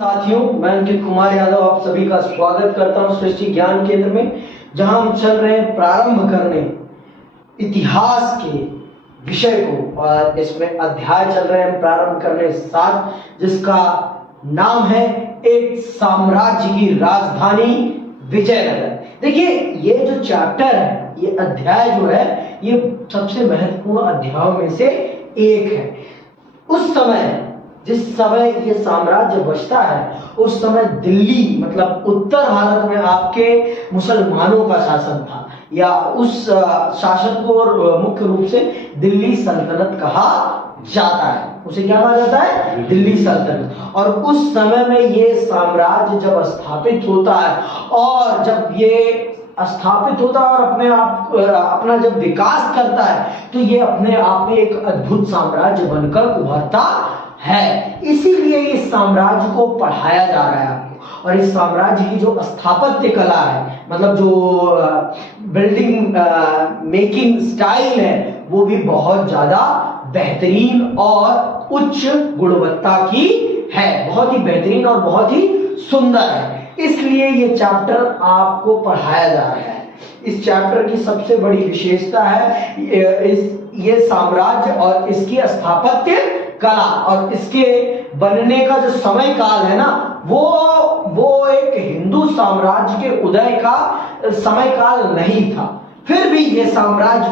साथियों, मैं अंकित कुमार यादव आप सभी का स्वागत करता हूं सृष्टि ज्ञान केंद्र में, जहां हम चल रहे हैं प्रारंभ करने इतिहास के विषय को। और इसमें अध्याय चल रहे हैं प्रारंभ करने 7, जिसका नाम है एक साम्राज्य की राजधानी विजयनगर। देखिए, ये जो चैप्टर है, ये अध्याय जो है, ये सबसे महत्वपूर्ण अध्यायों में से एक है। उस समय, जिस समय ये साम्राज्य बचता है, उस समय दिल्ली मतलब उत्तर भारत में आपके मुसलमानों का शासन था, या उस शासन को मुख्य रूप से दिल्ली सल्तनत कहा जाता है। उसे क्या कहा जाता है? दिल्ली सल्तनत। और उस समय में ये साम्राज्य जब स्थापित होता है, और जब ये स्थापित होता है और अपना जब विकास करता है, तो ये अपने आप में एक अद्भुत साम्राज्य बनकर उभरता है। इसीलिए इस साम्राज्य को पढ़ाया जा रहा है आपको। और इस साम्राज्य की जो स्थापत्य कला है, मतलब जो बिल्डिंग मेकिंग स्टाइल है, वो भी बहुत ज्यादा बेहतरीन और उच्च गुणवत्ता की है। बहुत ही बेहतरीन और बहुत ही सुंदर है। इसलिए ये चैप्टर आपको पढ़ाया जा रहा है। इस चैप्टर की सबसे बड़ी विशेषता है ये साम्राज्य और इसकी स्थापत्य कला, और इसके बनने का जो समय काल है ना, वो एक हिंदू साम्राज्य के उदय का समय काल नहीं था। फिर भी ये साम्राज्य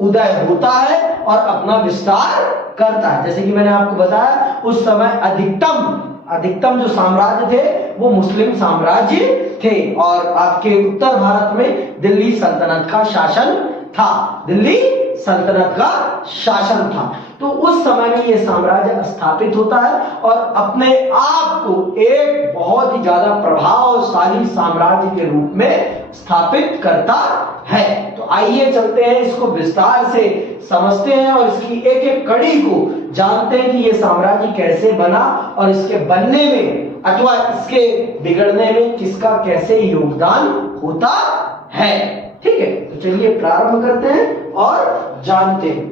उदय होता है और अपना विस्तार करता है। जैसे कि मैंने आपको बताया, उस समय अधिकतम जो साम्राज्य थे वो मुस्लिम साम्राज्य थे, और आपके उत्तर भारत में दिल्ली सल्तनत का शासन था। दिल्ली सल्तनत का शासन था। तो उस समय में यह साम्राज्य स्थापित होता है और अपने आप को एक बहुत ही ज्यादा प्रभावशाली साम्राज्य के रूप में स्थापित करता है। तो आइए चलते हैं, इसको विस्तार से समझते हैं और इसकी एक एक कड़ी को जानते हैं कि यह साम्राज्य कैसे बना और इसके बनने में अथवा इसके बिगड़ने में किसका कैसे योगदान होता है। ठीक है, तो चलिए प्रारंभ करते हैं और जानते हैं।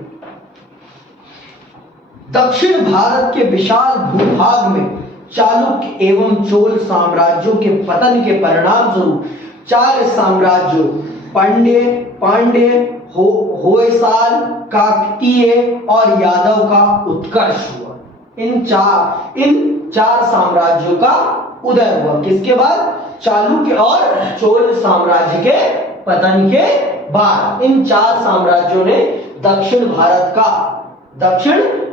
दक्षिण भारत के विशाल भूभाग में चालुक्य एवं चोल साम्राज्यों के पतन के परिणाम स्वरूप 4 साम्राज्यों पांड्य, होयसाल, काकतीय और यादव का उत्कर्ष हुआ। इन चार साम्राज्यों का उदय हुआ। किसके बाद? चालुक्य और चोल साम्राज्य के पतन के बाद इन 4 साम्राज्यों ने दक्षिण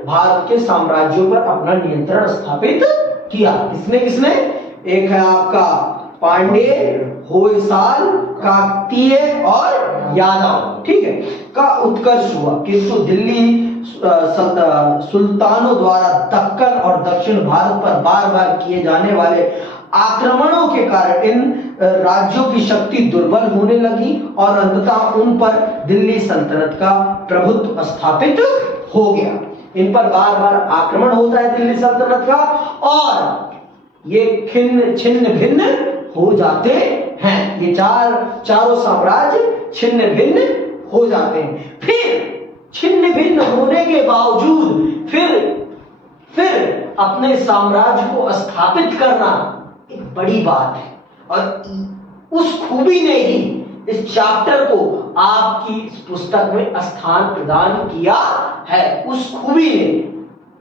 भारत के साम्राज्यों पर अपना नियंत्रण स्थापित किया। किसने? एक है आपका पांड्य, होयसाल, काकतीय और यादव, ठीक है, का उत्कर्ष हुआ। किंतु दिल्ली सुल्तानों द्वारा दक्कन और दक्षिण भारत पर बार बार किए जाने वाले आक्रमणों के कारण इन राज्यों की शक्ति दुर्बल होने लगी और अंततः उन पर दिल्ली सल्तनत का प्रभुत्व स्थापित हो गया। इन पर बार बार आक्रमण होता है दिल्ली सल्तनत का, और ये छिन्न भिन्न हो जाते हैं। ये चारों साम्राज्य छिन्न भिन्न हो जाते हैं। फिर छिन्न भिन्न होने के बावजूद फिर अपने साम्राज्य को स्थापित करना एक बड़ी बात है, और उस खूबी ने ही इस चैप्टर को आपकी इस पुस्तक में स्थान प्रदान किया है। उस खूबी ने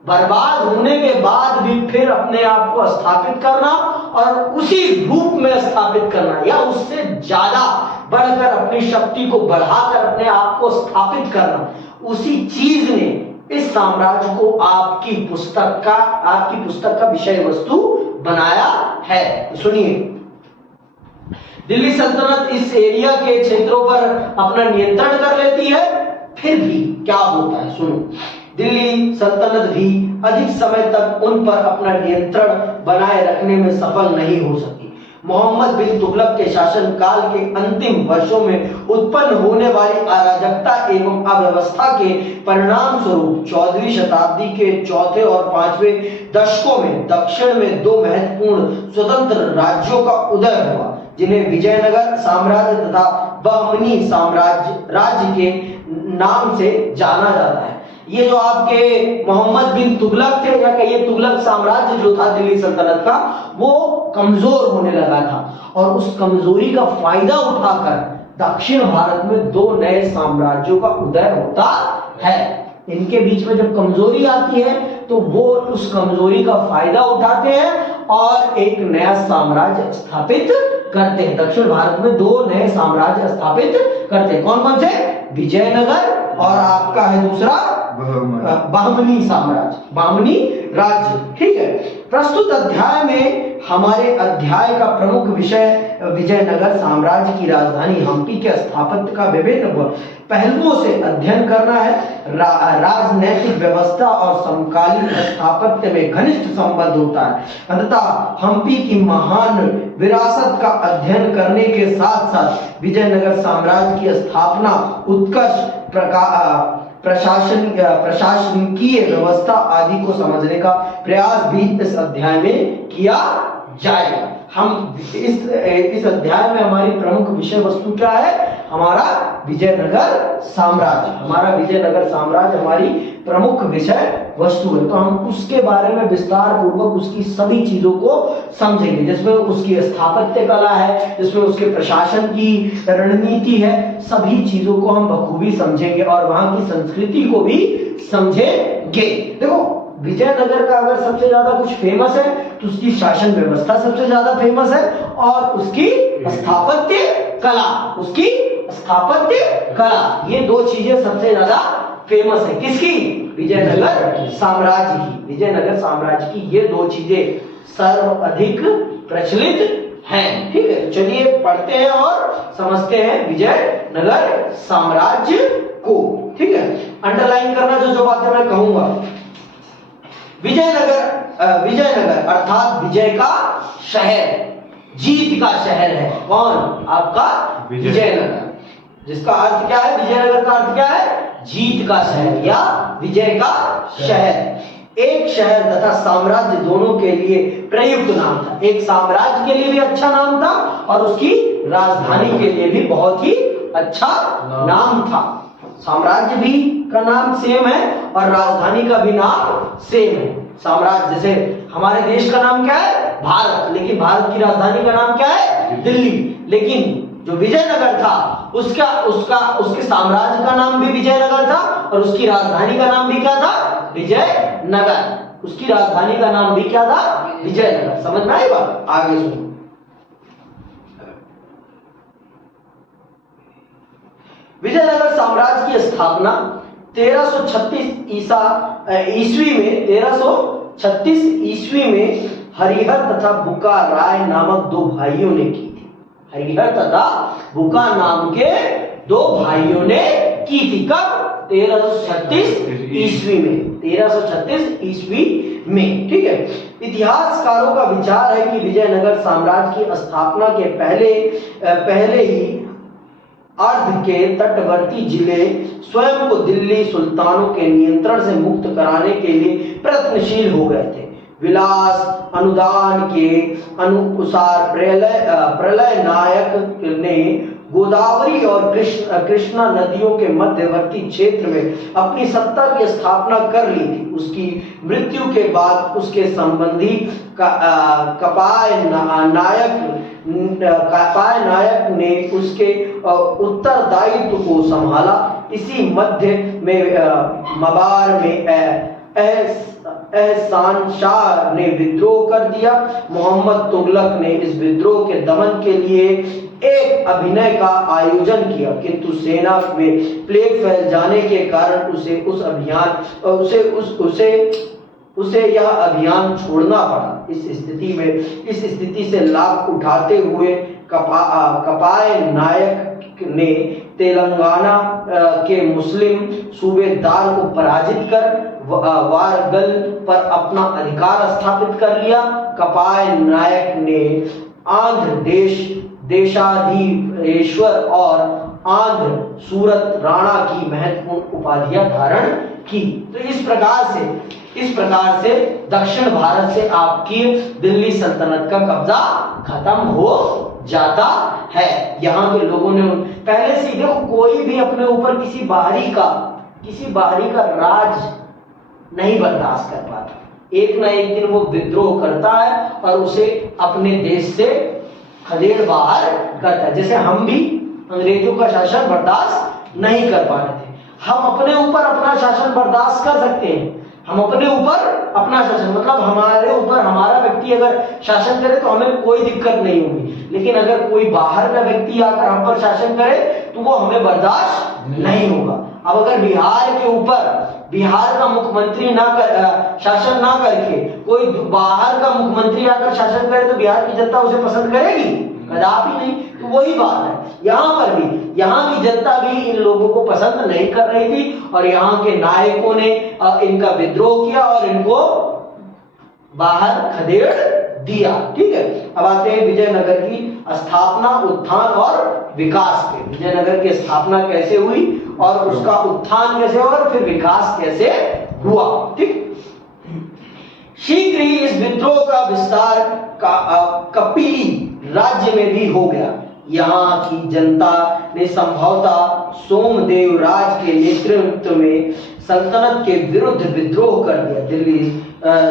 बर्बाद होने के बाद भी फिर अपने आप को स्थापित करना और उसी रूप में स्थापित करना, या उससे ज्यादा बढ़कर अपनी शक्ति को बढ़ाकर अपने आप को स्थापित करना, उसी चीज ने इस साम्राज्य को आपकी पुस्तक का विषय वस्तु बनाया है। सुनिए, दिल्ली सल्तनत इस एरिया के क्षेत्रों पर अपना नियंत्रण कर लेती है। फिर भी क्या होता है, सुनो। दिल्ली सल्तनत भी अधिक समय तक उन पर अपना नियंत्रण बनाए रखने में सफल नहीं हो सकी। मोहम्मद बिन तुगलक के शासन काल के अंतिम वर्षों में उत्पन्न होने वाली अराजकता एवं अव्यवस्था के परिणाम स्वरूप 14वीं शताब्दी के चौथे और 5वें दशकों में दक्षिण में 2 महत्वपूर्ण स्वतंत्र राज्यों का उदय हुआ, जिन्हें विजयनगर साम्राज्य तथा बहमनी राज्य के नाम से जाना जाता है। ये जो आपके मोहम्मद बिन तुगलक थे, या कहिए तुगलक साम्राज्य जो था दिल्ली सल्तनत का, वो कमजोर होने लगा था और उस कमजोरी का फायदा उठाकर दक्षिण भारत में दो नए साम्राज्यों का उदय होता है। इनके बीच में जब कमजोरी आती है तो वो उस कमजोरी का फायदा उठाते हैं और एक नया साम्राज्य स्थापित करते हैं। दक्षिण भारत में दो नए साम्राज्य स्थापित करते हैं। कौन कौन से? विजयनगर और आपका है दूसरा बहमनी साम्राज्य, बहमनी राज्य। ठीक है, प्रस्तुत अध्याय में हमारे अध्याय का प्रमुख विषय विजयनगर साम्राज्य की राजधानी हम्पी के स्थापत्य का विभिन्न पहलुओं से अध्ययन करना है। राजनैतिक व्यवस्था और समकालीन स्थापत्य में घनिष्ठ संबंध होता है। अंततः हम्पी की महान विरासत का अध्ययन करने के साथ साथ विजयनगर साम्राज्य की स्थापना, उत्कर्ष, प्रशासनिकीय व्यवस्था आदि को समझने का प्रयास भी इस अध्याय में किया जाएगा। हम इस अध्याय में हमारी प्रमुख विषय वस्तु क्या है? हमारा विजयनगर साम्राज्य। हमारा विजयनगर साम्राज्य हमारी प्रमुख विषय वस्तु है। तो हम उसके बारे में विस्तार पूर्वक उसकी सभी चीजों को समझेंगे, जिसमें उसकी स्थापत्य कला है, जिसमें उसके प्रशासन की रणनीति है। सभी चीजों को हम बखूबी समझेंगे और वहां की संस्कृति को भी समझेंगे। देखो, विजयनगर का अगर सबसे ज्यादा कुछ फेमस है तो उसकी शासन व्यवस्था सबसे ज्यादा फेमस है और उसकी स्थापत्य कला, उसकी स्थापत्य कला, ये दो चीजें सबसे ज्यादा फेमस है। किसकी? विजयनगर साम्राज्य की। विजयनगर साम्राज्य की ये दो चीजें सर्वाधिक प्रचलित हैं। ठीक है, चलिए पढ़ते हैं और समझते हैं विजयनगर साम्राज्य को। ठीक है, अंडरलाइन करना जो बातें मैं कहूंगा। विजयनगर अर्थात विजय का शहर, जीत का शहर है। कौन? आपका विजयनगर, जिसका अर्थ क्या है? विजयनगर का अर्थ क्या है? जीत का शहर या विजय का शहर। एक शहर तथा साम्राज्य दोनों के लिए प्रयुक्त नाम था। एक साम्राज्य के लिए भी अच्छा नाम था और उसकी राजधानी के लिए भी बहुत ही अच्छा नाम था। साम्राज्य भी का नाम सेम है और राजधानी का भी नाम सेम है। साम्राज्य, जैसे हमारे देश का नाम क्या है? भारत, लेकिन भारत की राजधानी का नाम क्या है? दिल्ली। लेकिन जो विजयनगर था उसके साम्राज्य का नाम भी विजयनगर था और उसकी राजधानी का नाम भी क्या था? विजयनगर। उसकी राजधानी का नाम भी क्या था? विजयनगर। समझ में आई बात? आगे सुनो। विजयनगर साम्राज्य की स्थापना 1336 ईस्वी में हरिहर तथा बुका राय नामक दो भाइयों ने की थी। हरिहर तथा बुका नाम के दो भाइयों ने की थी। कब? 1336 ईस्वी में। 1336 ईस्वी में। ठीक है, इतिहासकारों का विचार है कि विजयनगर साम्राज्य की स्थापना के पहले ही अर्ध के तटवर्ती जिले स्वयं को दिल्ली सुल्तानों के नियंत्रण से मुक्त कराने के लिए प्रयत्नशील हो गए थे। विलास अनुदान के अनुसार प्रलय नायक ने गोदावरी और कृष्णा नदियों के मध्यवर्ती क्षेत्र में अपनी सत्ता की स्थापना कर ली थी। उसकी मृत्यु के बाद उसके संबंधी कपाय नायक ने उसके उत्तरदायित्व को संभाला। इसी मध्य में मबार में एहसान शाह ने विद्रोह कर दिया। मोहम्मद तुगलक ने इस विद्रोह के दमन के लिए एक अभिनय का आयोजन किया, किंतु सेना में प्लेग फैल जाने के कारण उसे यह अभियान छोड़ना पड़ा। इस स्थिति से लाभ उठाते हुए कपाय नायक ने तेलंगाना के मुस्लिम सूबेदार को पराजित कर वारगल पर अपना अधिकार स्थापित कर लिया। कपाय नायक ने आंध्र देशाधीश्वर और आंध्र सूरत राणा की महत्वपूर्ण उपाधियां धारण की। तो इस प्रकार से दक्षिण भारत से आपकी दिल्ली सल्तनत का कब्जा खत्म हो जाता है। यहाँ के लोगों ने पहले से देखो, कोई भी अपने ऊपर किसी बाहरी का किसी बाहरी का राज नहीं बर्दाश्त कर पाता। एक ना एक दिन वो विद्रोह करता है और उसे अपने देश से खदेड़ बाहर करता है। जैसे हम भी अंग्रेजों का शासन बर्दाश्त नहीं कर पा रहे थे, हम अपने ऊपर अपना शासन बर्दाश्त कर सकते हैं। हम अपने ऊपर अपना शासन मतलब हमारे ऊपर हमारा व्यक्ति अगर शासन करे तो हमें कोई दिक्कत नहीं होगी, लेकिन अगर कोई बाहर का व्यक्ति आकर हम पर शासन करे तो वो हमें बर्दाश्त नहीं होगा। अब अगर बिहार के ऊपर बिहार का मुख्यमंत्री शासन ना करके कोई बाहर का मुख्यमंत्री आकर शासन करे तो बिहार की जनता उसे पसंद करेगी? कदापि नहीं। तो वही बात है, यहाँ पर भी यहाँ की जनता भी इन लोगों को पसंद नहीं कर रही थी और यहाँ के नायकों ने इनका विद्रोह किया और इनको बाहर खदेड़ दिया। ठीक है, अब आते हैं विजयनगर की स्थापना, उत्थान और विकास पे। विजयनगर की स्थापना कैसे हुई और उसका उत्थान कैसे हुआ और फिर विकास कैसे हुआ। ठीक, शीघ्र ही इस विद्रोह का विस्तार कपिली राज्य में भी हो गया। यहाँ की जनता ने संभवतः सोमदेव राज के नेतृत्व में सल्तनत के विरुद्ध विद्रोह कर दिया। दिल्ली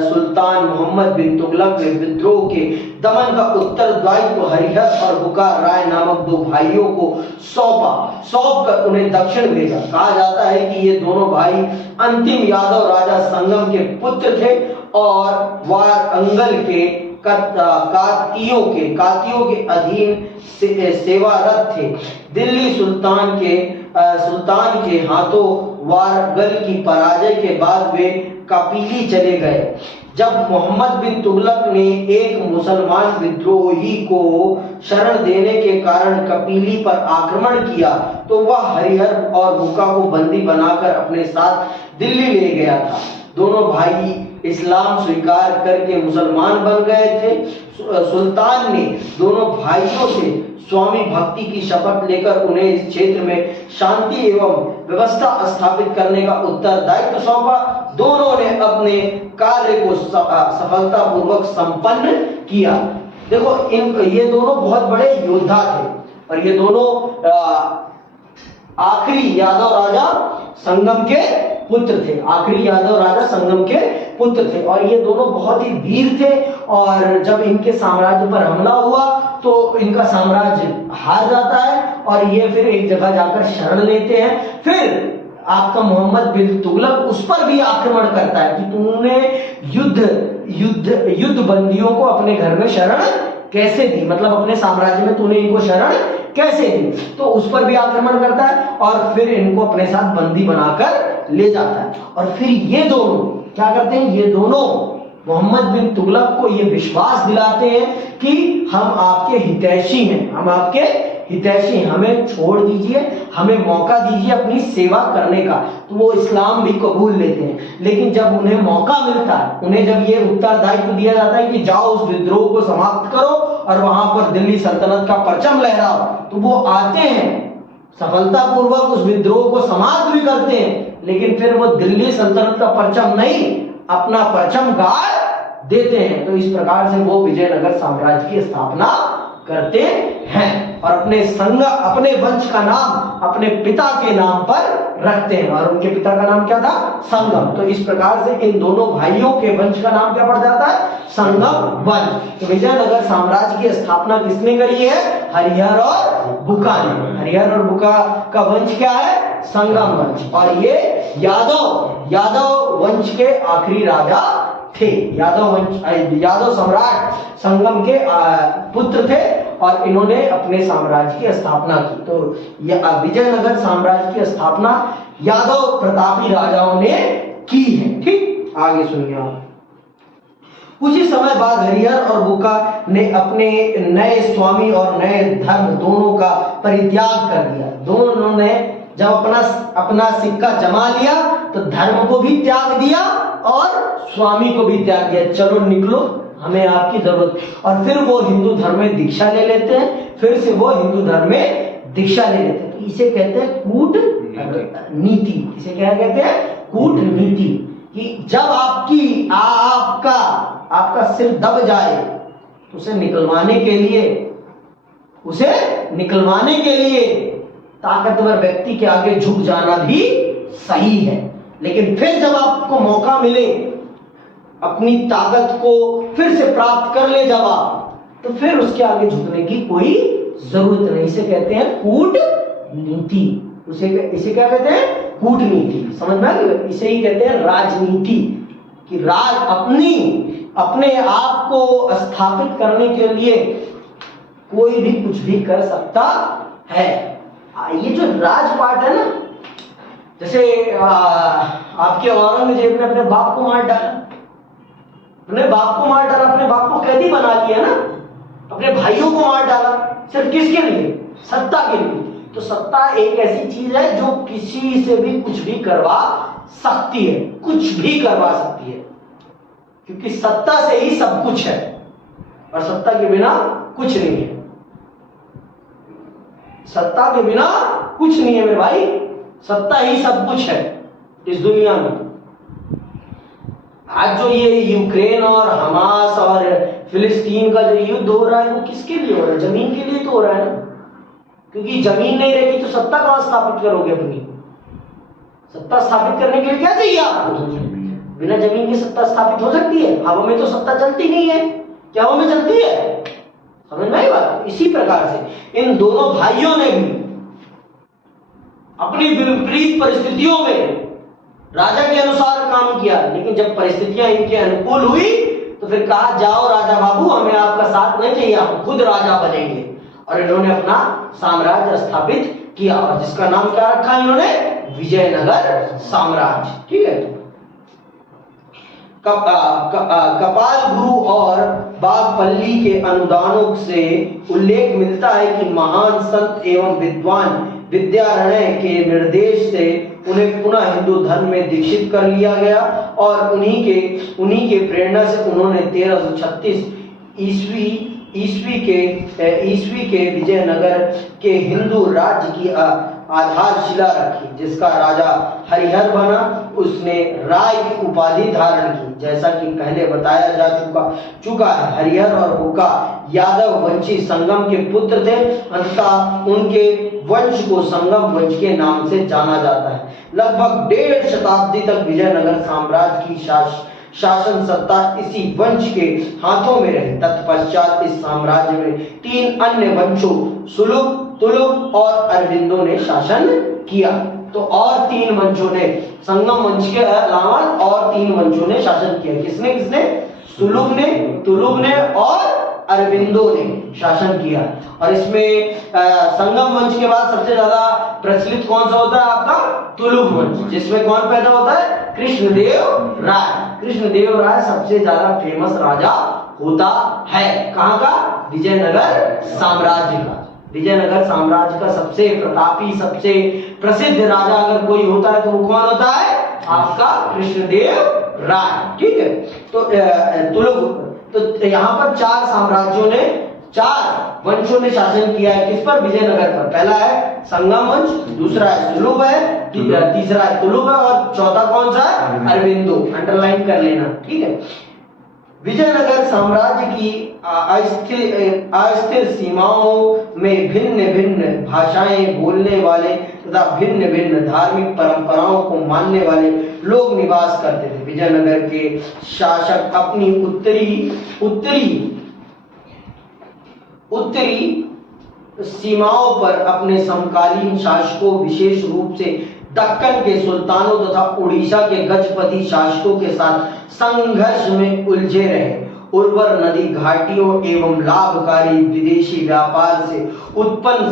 सुल्तान मोहम्मद बिन तुगलक ने विद्रोह के दमन का उत्तरदायित्व हरिहर और बुकार राय नामक दो भाइयों को सौंप कर उन्हें दक्षिण भेजा। कहा जाता है कि ये दोनों भाई अंतिम यादव राजा संगम के पुत्र थे और वारंगल के कातियों के अधीन सेवारत थे। दिल्ली सुल्तान के हाथों वारंगल की पराजय के बाद वे कपिली चले गए। जब मोहम्मद बिन तुगलक ने एक मुसलमान विद्रोही को शरण देने के कारण कपिली पर आक्रमण किया तो वह हरिहर और बुका को बंदी बनाकर अपने साथ दिल्ली ले गया था। दोनों भाई इस्लाम स्वीकार करके मुसलमान बन गए थे। सुल्तान ने दोनों भाइयों से स्वामी भक्ति की शपथ लेकर उन्हें इस क्षेत्र में शांति एवं व्यवस्था स्थापित करने का उत्तरदायित्व सौंपा। दोनों ने अपने कार्य को सफलतापूर्वक संपन्न किया। देखो, ये दोनों बहुत बड़े योद्धा थे और ये दोनों आखिरी यादव राजा संगम के पुत्र थे। आखिरी यादव राजा संगम के पुत्र थे और ये दोनों बहुत ही वीर थे। और जब इनके साम्राज्य पर हमला हुआ तो इनका साम्राज्य हार जाता है और ये फिर एक जगह जाकर शरण लेते हैं। फिर आपका मोहम्मद बिन तुगलक उस पर भी आक्रमण करता है कि तुमने युद्ध बंदियों को अपने घर में शरण कैसे दी, मतलब अपने साम्राज्य में तूने इनको शरण कैसे दी। तो उस पर भी आक्रमण करता है और फिर इनको अपने साथ बंदी बनाकर ले जाता है। और फिर ये दोनों क्या करते हैं, ये दोनों मोहम्मद बिन तुगलक को ये विश्वास दिलाते हैं कि हम आपके हितैषी हैं, हम आपके हितैषी हैं, हमें छोड़ दीजिए, हमें मौका दीजिए अपनी सेवा करने का। तो वो इस्लाम भी कबूल लेते हैं। लेकिन जब उन्हें मौका मिलता है, उन्हें जब ये उत्तरदायित्व दिया जाता है कि जाओ उस विद्रोह को समाप्त करो और वहां पर दिल्ली सल्तनत का परचम लहराओ, तो वो आते हैं, सफलतापूर्वक उस विद्रोह को समाप्त भी करते हैं। लेकिन फिर वो दिल्ली सल्तनत का परचम नहीं, अपना परचम गाड़ देते हैं। तो इस प्रकार से वो विजयनगर साम्राज्य की स्थापना करते हैं और अपने वंश का नाम अपने पिता के नाम पर रखते हैं। और उनके पिता का नाम क्या था? संगम। तो इस प्रकार से इन दोनों भाइयों के वंश का नाम क्या पड़ जाता है? संगम वंश। तो विजयनगर साम्राज्य की स्थापना किसने करी है? हरिहर और बुका ने। हरिहर और बुका का वंश क्या है? संगम वंश। और ये यादव वंश के आखिरी राजा थे। यादव सम्राट संगम के पुत्र थे और इन्होंने अपने साम्राज्य की स्थापना की। तो विजयनगर साम्राज्य की स्थापना यादव प्रतापी राजाओं ने की है। ठीक, आगे सुनिए आप। कुछ ही समय बाद हरिहर और बुका ने अपने नए स्वामी और नए धर्म दोनों का परित्याग कर दिया। दोनों ने जब अपना सिक्का जमा लिया तो धर्म को भी त्याग दिया और स्वामी को भी त्याग दिया। चलो निकलो, हमें आपकी जरूरत। और फिर वो हिंदू धर्म में दीक्षा ले लेते हैं। फिर से वो हिंदू धर्म में दीक्षा ले लेते हैं। तो इसे कहते हैं कूटनीति। इसे क्या कहते हैं? कूटनीति। कि जब आपका सिर दब जाए तो उसे निकलवाने के लिए ताकतवर व्यक्ति के आगे झुक जाना भी सही है, लेकिन फिर जब आपको मौका मिले अपनी ताकत को फिर से प्राप्त कर ले जब आप, तो फिर उसके आगे झुकने की कोई जरूरत नहीं। इसे कहते हैं कूटनीति। इसे क्या कहते हैं? कूटनीति। समझ में आ गया? इसे ही कहते हैं राजनीति, कि अपने आप को स्थापित करने के लिए कोई भी कुछ भी कर सकता है। ये जो राजपाट है ना, जैसे आपके औरंगजेब ने अपने बाप को मार डाला, अपने बाप को कैदी बना लिया ना, अपने भाइयों को मार डाला, सिर्फ किसके लिए? सत्ता के लिए। तो सत्ता एक ऐसी चीज है जो किसी से भी कुछ भी करवा सकती है, कुछ भी करवा सकती है, क्योंकि सत्ता से ही सब कुछ है और सत्ता के बिना कुछ नहीं है। सत्ता के बिना कुछ नहीं है मेरे भाई, सत्ता ही सब कुछ है इस दुनिया में। आज जो ये यूक्रेन और हमास और फिलिस्तीन का जो युद्ध हो रहा है, वो किसके लिए हो रहा है? जमीन के लिए तो हो रहा है ना, क्योंकि जमीन नहीं रहेगी तो सत्ता कहां स्थापित करोगे अपनी? सत्ता स्थापित करने के लिए क्या चाहिए आपको? बिना जमीन के सत्ता स्थापित हो सकती है? हवा में तो सत्ता चलती नहीं है, क्या हवा में चलती है? समझ में आई बात? इसी प्रकार से इन दोनों भाइयों ने भी अपनी विपरीत परिस्थितियों में राजा के अनुसार काम किया, लेकिन जब परिस्थितियां इनके अनुकूल हुई तो फिर कहा, जाओ राजा बाबू, हमें आपका साथ नहीं चाहिए, हम खुद राजा बनेंगे। और इन्होंने अपना साम्राज्य स्थापित किया, और जिसका नाम क्या रखा इन्होंने? विजयनगर साम्राज्य। ठीक है। कपाल गुरु और बागपल्ली के अनुदानों से उल्लेख मिलता है कि महान संत एवं विद्वान विद्यारण्य के निर्देश से उन्हें पुनः हिंदू धर्म में दीक्षित कर लिया गया, और उन्हीं के प्रेरणा से उन्होंने 1336 ईस्वी के विजयनगर के हिंदू राज्य की आधारशिला रखी, जिसका राजा हरिहर बना। उसने राय की उपाधि धारण की। जैसा कि पहले बताया जा चुका है, हरिहर और हुक्का यादव वंशी संगम के पुत्र थे। अंततः उनके वंश को संगम वंश के नाम से जाना जाता है। लगभग 1.5 शताब्दी तक विजयनगर साम्राज्य की शासन सत्ता इसी वंश के हाथों में रही। तत्पश्चात इस साम्राज्य में 3 अन्य वंशों सुलुभ, तुलुभ और अरविंदों ने शासन किया। तो और 3 वंशों ने, संगम वंश के अलावा और 3 वंशों ने शासन किया। किसने किसने? सुलुभ ने, तुलुभ ने और अरविंदों ने शासन किया। और इसमें संगम वंश के बाद सबसे ज्यादा प्रचलित कौन सा होता है? आपका तुलुभ वंश, जिसमें कौन पैदा होता है? कृष्णदेव राय। कृष्णदेव राय सबसे ज्यादा फेमस राजा होता है। कहां का? विजयनगर साम्राज्य का। विजयनगर साम्राज्य का सबसे प्रतापी, सबसे प्रसिद्ध राजा अगर कोई होता है तो वो कौन होता है? आपका कृष्णदेव राय। ठीक है। तो यहाँ पर 4 साम्राज्यों ने, 4 वंशों ने शासन किया है। किस पर? विजयनगर पर। पहला है संगम वंश, दूसरा है सुलुभ है, तीसरा है तुलुभ है और चौथा कौन सा है? अरविंदो। अंडरलाइन कर लेना। ठीक है। विजयनगर साम्राज्य की अस्थिर सीमाओं में भिन्न भिन्न भाषाएं बोलने वाले तथा भिन्न भिन्न धार्मिक परंपराओं को मानने वाले लोग निवास करते थे। विजयनगर के शासक अपनी उत्तरी सीमाओं पर अपने समकालीन शासकों, विशेष रूप से दक्कन के सुल्तानों तथा उड़ीसा के गजपति शासकों के साथ संघर्ष में उलझे रहे। उर्वर नदी घाटियों एवं लाभकारी विदेशी व्यापार से उत्पन्न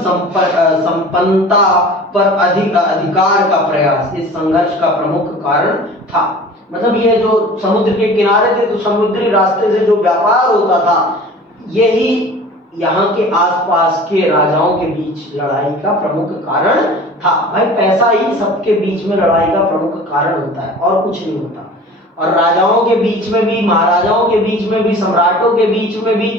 संपन्नता पर अधिकार का प्रयास इस संघर्ष का प्रमुख कारण था। मतलब ये जो समुद्र के किनारे थे, तो समुद्री रास्ते से जो व्यापार होता था, यही यहाँ के आसपास के राजाओं के बीच लड़ाई का प्रमुख कारण था। भाई पैसा ही सबके बीच में लड़ाई का प्रमुख कारण होता है और कुछ नहीं होता। और राजाओं के बीच में भी, महाराजाओं के बीच में भी, सम्राटों के बीच में भी,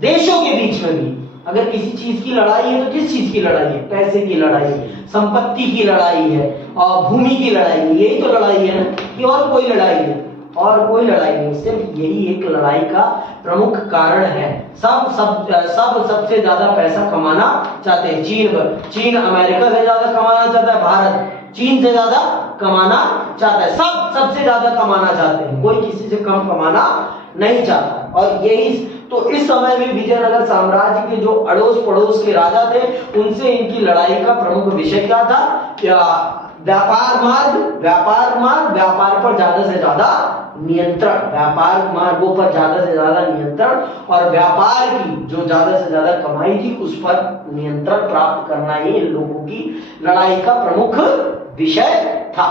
देशों के बीच में भी अगर किसी चीज की लड़ाई है तो किस चीज की लड़ाई है? पैसे की लड़ाई है, संपत्ति की लड़ाई है और भूमि की लड़ाई है। यही तो लड़ाई है ना, कि और कोई लड़ाई है? और कोई लड़ाई नहीं, सिर्फ यही एक लड़ाई का प्रमुख कारण है। सबसे ज्यादा पैसा कमाना चाहते हैं। चीन अमेरिका से ज्यादा कमाना चाहता है, भारत चीन से ज्यादा कमाना चाहता है। सब सबसे ज्यादा कमाना चाहते हैं, कोई किसी से कम कमाना नहीं चाहता। और यही तो इस समय में विजयनगर साम्राज्य के जो अड़ोस पड़ोस के राजा थे उनसे इनकी लड़ाई का प्रमुख विषय क्या था? व्यापार पर ज्यादा से ज्यादा नियंत्रण, व्यापार मार्गों पर ज्यादा से ज्यादा नियंत्रण और व्यापार की जो ज्यादा से ज्यादा कमाई थी उस पर नियंत्रण प्राप्त करना ही इन लोगों की लड़ाई का प्रमुख विषय था।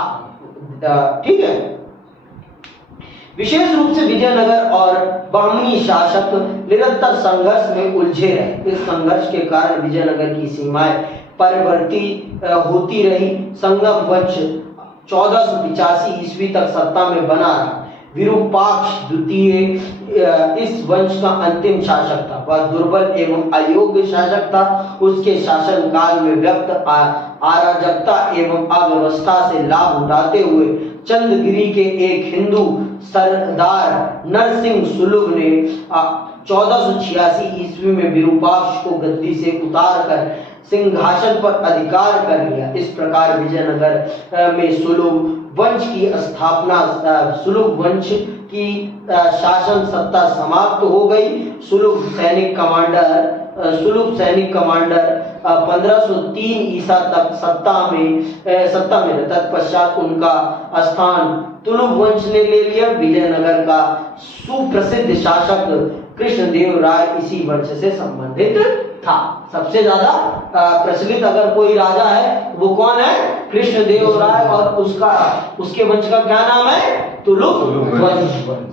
ठीक है। विशेष रूप से विजयनगर और बहमनी शासक निरंतर संघर्ष में उलझे रहे। इस संघर्ष के कारण विजयनगर की सीमाएं परिवर्तित होती रही। संगम वंश 1485 ईस्वी तक सत्ता में बना रहा। विरूपाक्ष द्वितीय इस वंश का अंतिम शासक था। वह दुर्बल एवं अयोग्य शासक था। उसके शासन काल में व्यक्त अराजकता एवं अव्यवस्था से लाभ उठाते हुए चंद्रगिरी के एक हिंदू सरदार नरसिंह सुलभ ने 1486 ईस्वी में विरूपाक्ष को गद्दी से उतारकर सिंहासन पर अधिकार कर लिया। इस प्रकार विजयनगर में सुलभ वंश की स्थापना, सुलभ वंश की शासन सत्ता समाप्त हो गई। सुलभ सैनिक कमांडर 1503 ईसा तक सत्ता में रहे। तत्पश्चात उनका स्थान तुलुभ वंश ने ले लिया। विजयनगर का सुप्रसिद्ध शासक कृष्णदेव राय इसी वंश से संबंधित था। सबसे ज्यादा प्रचलित अगर कोई राजा है वो कौन है? कृष्णदेव राय। और उसके वंश का क्या नाम है? तुलुभ वंश।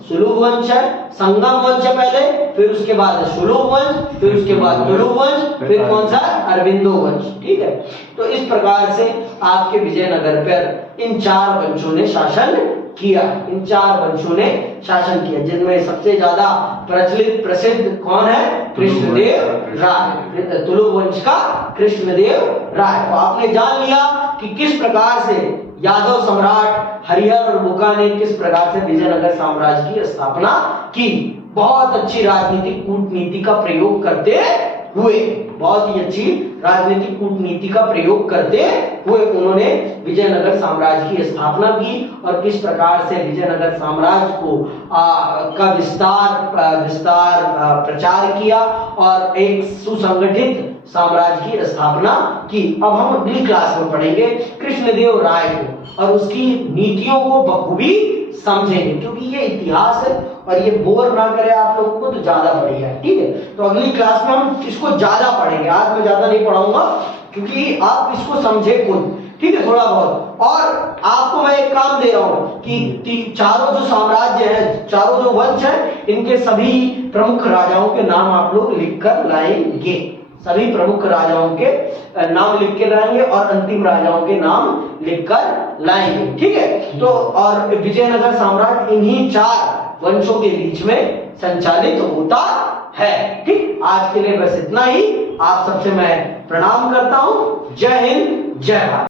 सुलभ वंश है, संगम वंश है पहले, फिर उसके बाद सुलभ वंश, फिर उसके बाद तुलुभ वंश, फिर कौन सा? अरविंदो वंश। ठीक है। तो इस प्रकार से आपके विजयनगर पर इन चार वंशों ने शासन किया। इन चार वंशों ने शासन किया जिनमें सबसे ज्यादा प्रचलित प्रसिद्ध कौन है? कृष्णदेव राय। तुलुभ वंश का कृष्णदेव राय। तो आपने जान लिया कि किस प्रकार से यादव सम्राट हरिहर और बुका ने किस प्रकार से विजयनगर साम्राज्य की स्थापना की। बहुत अच्छी राजनीतिक कूटनीति का प्रयोग करते हुए, बहुत ही अच्छी राजनीतिक कूटनीति का प्रयोग करते हुए उन्होंने विजयनगर साम्राज्य की स्थापना की और किस प्रकार से विजयनगर साम्राज्य को का विस्तार प्रचार किया और एक सुसंगठित साम्राज्य की स्थापना की। अब हम अगली क्लास में पढ़ेंगे कृष्णदेव राय को और उसकी नीतियों को बखूबी समझेंगे, क्योंकि ये इतिहास है और ये बोर ना करे आप लोगों को तो ज्यादा बढ़िया है। ठीक है। तो अगली क्लास में हम इसको ज्यादा पढ़ेंगे। आज मैं ज्यादा नहीं पढ़ाऊंगा क्योंकि आप इसको समझे खुद। ठीक है, थोड़ा बहुत। और आपको मैं एक काम दे रहा हूं कि चारों जो साम्राज्य है, चारों जो वंश है, इनके सभी प्रमुख राजाओं के नाम आप लोग लिखकर लाएंगे। सभी प्रमुख राजाओं के नाम लिख के लाएंगे और अंतिम राजाओं के नाम लिखकर लाएंगे। ठीक है। तो और विजयनगर साम्राज्य इन्हीं चार वंशों के बीच में संचालित होता है। ठीक, आज के लिए बस इतना ही। आप सबसे मैं प्रणाम करता हूं। जय हिंद, जय भारत।